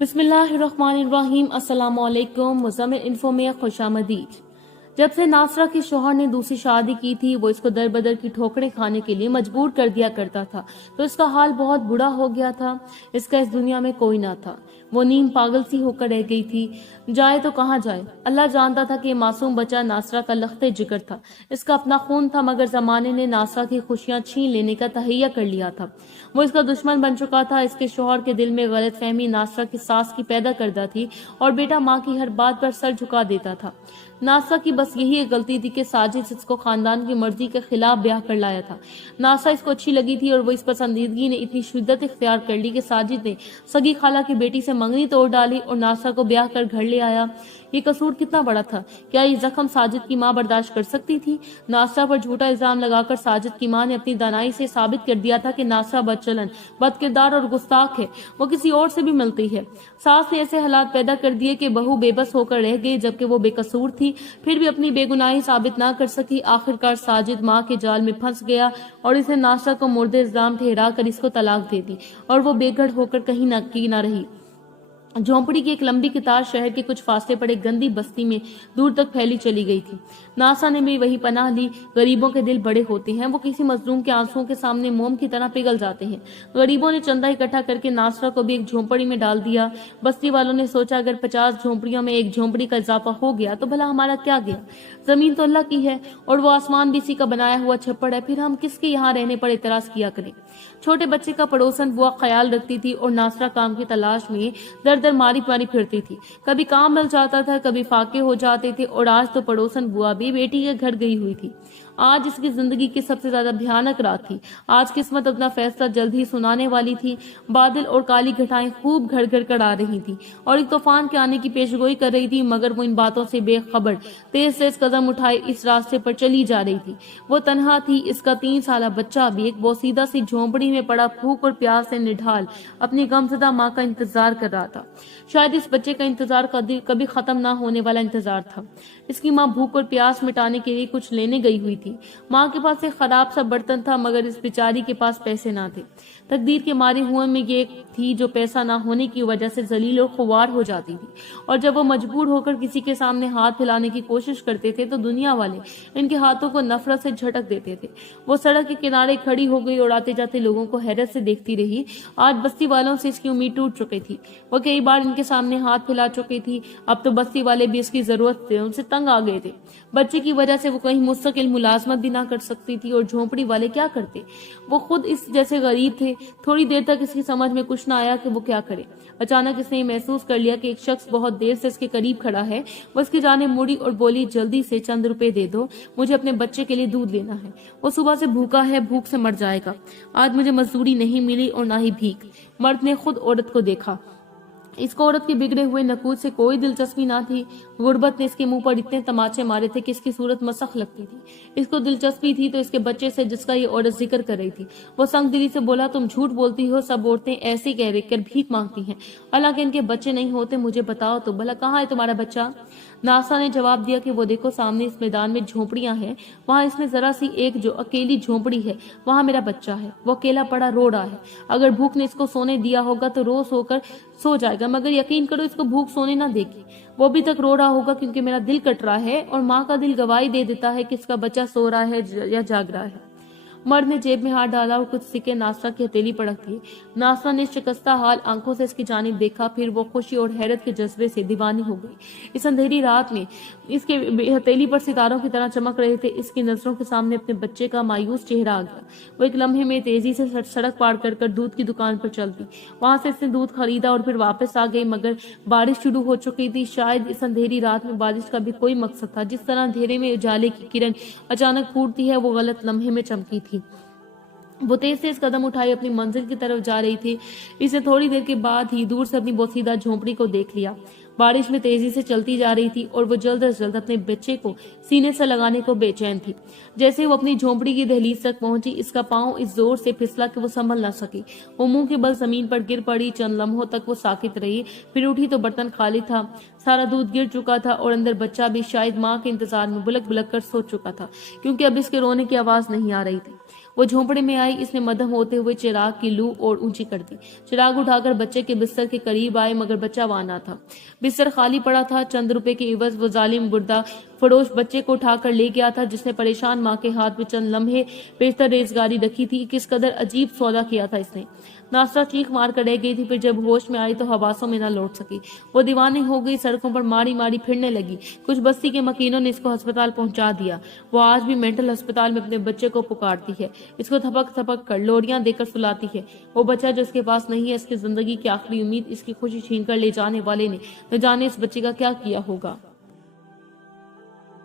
بسم اللہ الرحمن الرحیم۔ السلام علیکم۔ مزمل انفو میں خوش آمدید۔ جب سے ناصرہ کے شوہر نے دوسری شادی کی تھی، وہ اس کو در بدر کی ٹھوکریں کھانے کے لیے مجبور کر دیا کرتا تھا، تو اس کا حال بہت برا ہو گیا تھا۔ اس کا اس دنیا میں کوئی نہ تھا۔ وہ نیم پاگل سی ہو کر رہ گئی تھی۔ جائے تو کہاں جائے؟ اللہ جانتا تھا کہ یہ معصوم بچہ ناصرہ کا لخت جگر تھا، اس کا اپنا خون تھا، مگر زمانے نے ناصرہ کی خوشیاں چھین لینے کا تہیہ کر لیا تھا۔ وہ اس کا دشمن بن چکا تھا۔ اس کے شوہر کے دل میں غلط فہمی ناصرہ کی ساس کی پیدا کردہ تھی، اور بیٹا ماں کی ہر بات پر سر جھکا دیتا تھا۔ ناصرہ کی بس یہی ایک غلطی تھی کہ ساجد اس کو خاندان کی مرضی کے خلاف بیاہ کر لایا تھا۔ ناصرہ اس کو اچھی لگی تھی، اور وہ اس پسندیدگی نے اتنی شدت اختیار کر لی کہ ساجد نے سگی خالہ کی بیٹی سے منگنی توڑ ڈالی اور ناصرہ کو بیاہ کر گھر لے آیا۔ یہ قصور کتنا بڑا تھا؟ کیا یہ زخم ساجد کی ماں برداشت کر سکتی تھی؟ ناصرہ پر جھوٹا الزام لگا کر ساجد کی ماں نے اپنی دانائی سے ثابت کر دیا تھا کہ ناصرہ بدچلن، بد کردار اور گستاخ ہے، وہ کسی اور سے بھی ملتی ہے۔ ساس نے ایسے حالات پیدا کر دیے کہ بہو بے بس ہو کر رہ گئی، جبکہ وہ بے قصور تھی، پھر بھی اپنی بے گناہی ثابت نہ کر سکی۔ آخرکار ساجد ماں کے جال میں پھنس گیا، اور اس نے ناصرہ کو مورد الزام ٹھہرا کر اس کو طلاق دے دی، اور وہ بے گھر ہو کر کہیں نہ رہی۔ جھونپڑی کی ایک لمبی قطار شہر کے کچھ فاصلے پر ایک گندی بستی میں دور تک پھیلی چلی گئی تھی۔ ناصرہ نے بھی وہی پناہ لی۔ غریبوں کے دل بڑے ہوتے ہیں، وہ کسی مظلوم کے آنسوؤں کے سامنے موم کی طرح پگھل جاتے ہیں۔ غریبوں نے چندہ اکٹھا کر کے ناصرہ کو بھی ایک جھونپڑی میں ڈال دیا۔ بستی والوں نے سوچا اگر 50 جھونپڑیوں میں ایک جھونپڑی کا اضافہ ہو گیا تو بھلا ہمارا کیا گیا؟ زمین تو اللہ کی ہے، اور وہ آسمان بھی اسی کا بنایا ہوا چھپڑ ہے، پھر ہم کس کے یہاں رہنے پر اعتراض کیا کریں؟ چھوٹے بچے کا پڑوسن بوا خیال رکھتی تھی، اور ناصرہ کام کی تلاش میں در در ماری پھرتی تھی۔ کبھی کام مل جاتا تھا، کبھی فاقے ہو جاتے تھے، اور آج تو پڑوسن بوا بھی بیٹی کے گھر گئی ہوئی تھی۔ آج اس کی زندگی کی سب سے زیادہ بھیانک رات تھی۔ آج قسمت اپنا فیصلہ جلد ہی سنانے والی تھی۔ بادل اور کالی گھٹائیں خوب گھڑ گھڑ کر آ رہی تھی، اور ایک طوفان کے آنے کی پیشگوئی کر رہی تھی، مگر وہ ان باتوں سے بے خبر تیز تیز قدم اٹھائے اس راستے پر چلی جا رہی تھی۔ وہ تنہا تھی، اس کا 3 سالہ بچہ بھی ایک بوسیدہ سی جھونپڑی میں پڑا بھوک اور پیاس سے نڈھال اپنی غمزدہ ماں کا انتظار کر رہا تھا۔ شاید اس بچے کا انتظار کبھی ختم نہ ہونے والا انتظار تھا۔ اس کی ماں بھوک اور پیاس مٹانے کے لیے کچھ لینے گئی ہوئی تھی۔ ماں کے پاس ایک خراب سا برتن تھا، مگر اس بیچاری کے پاس پیسے نہ تھے۔ تقدیر کے مارے ہوئے میں یہ تھی جو پیسہ نہ ہونے کی وجہ سے ذلیل اور خوار ہو جاتی تھی، اور جب وہ مجبور ہو کر کسی کے سامنے ہاتھ پھیلانے کی کوشش کرتے تھے تو دنیا والے ان کے ہاتھوں کو نفرت سے جھٹک دیتے تھے۔ وہ سڑک کے کنارے کھڑی ہو گئی اور آتے جاتے لوگوں کو حیرت سے دیکھتی رہی۔ آج بستی والوں سے اس کی امید ٹوٹ چکی تھی۔ وہ کئی بار ان کے سامنے ہاتھ پھیلا چکی تھی، اب تو بستی والے بھی اس کی ضرورت سے ان سے تنگ آ گئے تھے۔ بچے کی وجہ سے وہ کہیں مستقل ملازمت بھی نہ کر سکتی تھی، اور جھونپڑی والے کیا کرتے؟ وہ خود اس جیسے غریب تھے۔ تھوڑی دیر تک اس کی سمجھ میں کچھ نہ آیا کہ وہ کیا کرے۔ اچانک اس نے یہ محسوس کر لیا کہ ایک شخص بہت دیر سے اس کے قریب کھڑا ہے۔ وہ اس کی جانب مڑی اور بولی، جلدی سے چند روپے دے دو، مجھے اپنے بچے کے لیے دودھ لینا ہے، وہ صبح سے بھوکا ہے، بھوک سے مر جائے گا۔ آج مجھے مزدوری نہیں ملی اور نہ ہی بھیک۔ مرد نے خود عورت کو دیکھا۔ اس کو عورت کے بگڑے ہوئے نکوچ سے کوئی دلچسپی نہ تھی۔ غربت نے اس کے منہ پر اتنے تماچے مارے تھے کہ اس کی صورت مسخ لگتی تھی۔ اس کو دلچسپی تھی تو اس کے بچے سے جس کا یہ عورت ذکر کر رہی تھی۔ وہ سنگ دلی سے بولا، تم جھوٹ بولتی ہو، سب عورتیں ایسے کہہ کر بھیک مانگتی ہیں، حالانکہ ان کے بچے نہیں ہوتے۔ مجھے بتاؤ تو بھلا کہاں ہے تمہارا بچہ؟ ناصرہ نے جواب دیا کہ وہ دیکھو سامنے اس میدان میں جھونپڑیاں ہیں، وہاں اس میں ذرا سی ایک جو اکیلی جھونپڑی ہے، وہاں میرا بچہ ہے۔ وہ اکیلا پڑا رو رہا ہے۔ اگر بھوک نے اس کو سونے دیا ہوگا تو رو سو کر سو جائے گا، مگر یقین کرو اس کو بھوک سونے نہ دے گی۔ وہ ابھی تک رو رہا ہوگا کیونکہ میرا دل کٹ رہا ہے، اور ماں کا دل گواہی دے دیتا ہے کہ اس کا بچہ سو رہا ہے یا جاگ رہا ہے۔ مرد نے جیب میں ہاتھ ڈالا اور کچھ سکے ناصرہ کی ہتھیلی پر رکھ دیے۔ ناصرہ نے شکستہ حال آنکھوں سے اس کی جانب دیکھا، پھر وہ خوشی اور حیرت کے جذبے سے دیوانی ہو گئی۔ اس اندھیری رات میں اس کے ہتھیلی پر ستاروں کی طرح چمک رہے تھے۔ اس کی نظروں کے سامنے اپنے بچے کا مایوس چہرہ آ گیا۔ وہ ایک لمحے میں تیزی سے سڑک پار کر کر دودھ کی دکان پر چل دی۔ وہاں سے اس نے دودھ خریدا اور پھر واپس آ گئی، مگر بارش شروع ہو چکی تھی۔ شاید اس اندھیری رات میں بارش کا بھی کوئی مقصد تھا۔ جس طرح اندھیرے میں اجالے کی کرن اچانک پھوٹتی ہے، وہ غلط لمحے میں چمکی تھی۔ وہ تیز تیز قدم اٹھائے اپنی منزل کی طرف جا رہی تھی۔ اس نے تھوڑی دیر کے بعد ہی دور سے اپنی بوسیدہ جھونپڑی کو دیکھ لیا۔ بارش میں تیزی سے چلتی جا رہی تھی، اور وہ جلد از جلد اپنے بچے کو سینے سے لگانے کو بے چین تھی۔ جیسے وہ اپنی جھونپڑی کی دہلیز تک پہنچی، اس کا پاؤں اس زور سے پھسلا کہ وہ سنبھل نہ سکی۔ وہ منہ کے بل زمین پر گر پڑی۔ چند لمحوں تک وہ ساکت رہی، پھر اٹھی تو برتن خالی تھا، سارا دودھ گر چکا تھا، اور اندر بچہ بھی شاید ماں کے انتظار میں بلک بلک کر سو چکا تھا، کیونکہ اب اس کے رونے کی آواز نہیں آ رہی تھی۔ وہ جھونپڑے میں آئی، اس نے مدھم ہوتے ہوئے چراغ کی لو اور اونچی کر دی۔ چراغ اٹھا کر بچے کے بستر کے قریب آئے مگر بچہ وہاں نہ تھا۔ بستر خالی پڑا تھا۔ چند روپے کے عوض وہ ظالم گردہ فروش بچے کو اٹھا کر لے گیا تھا جس نے پریشان ماں کے ہاتھ میں چند لمحے پیشتر ریزگاری رکھی تھی۔ کس قدر عجیب سودا کیا تھا اس نے۔ ناصرہ چیخ مار کر رہ گئی تھی، پھر جب ہوش میں آئی تو حواسوں میں نہ لوٹ سکی۔ وہ دیوانے ہو گئی، سڑکوں پر ماری ماری پھرنے لگی۔ کچھ بستی کے مکینوں نے اس کو ہسپتال پہنچا دیا۔ وہ آج بھی مینٹل ہسپتال میں اپنے بچے کو پکارتی ہے، اس کو تھپک تھپک کر لوریاں دے کر سلاتی ہے۔ وہ بچہ جو اس کے پاس نہیں ہے، اس کی زندگی کی آخری امید، اس کی خوشی چھین کر لے جانے والے نے نہ جانے اس بچے کا کیا کیا ہوگا۔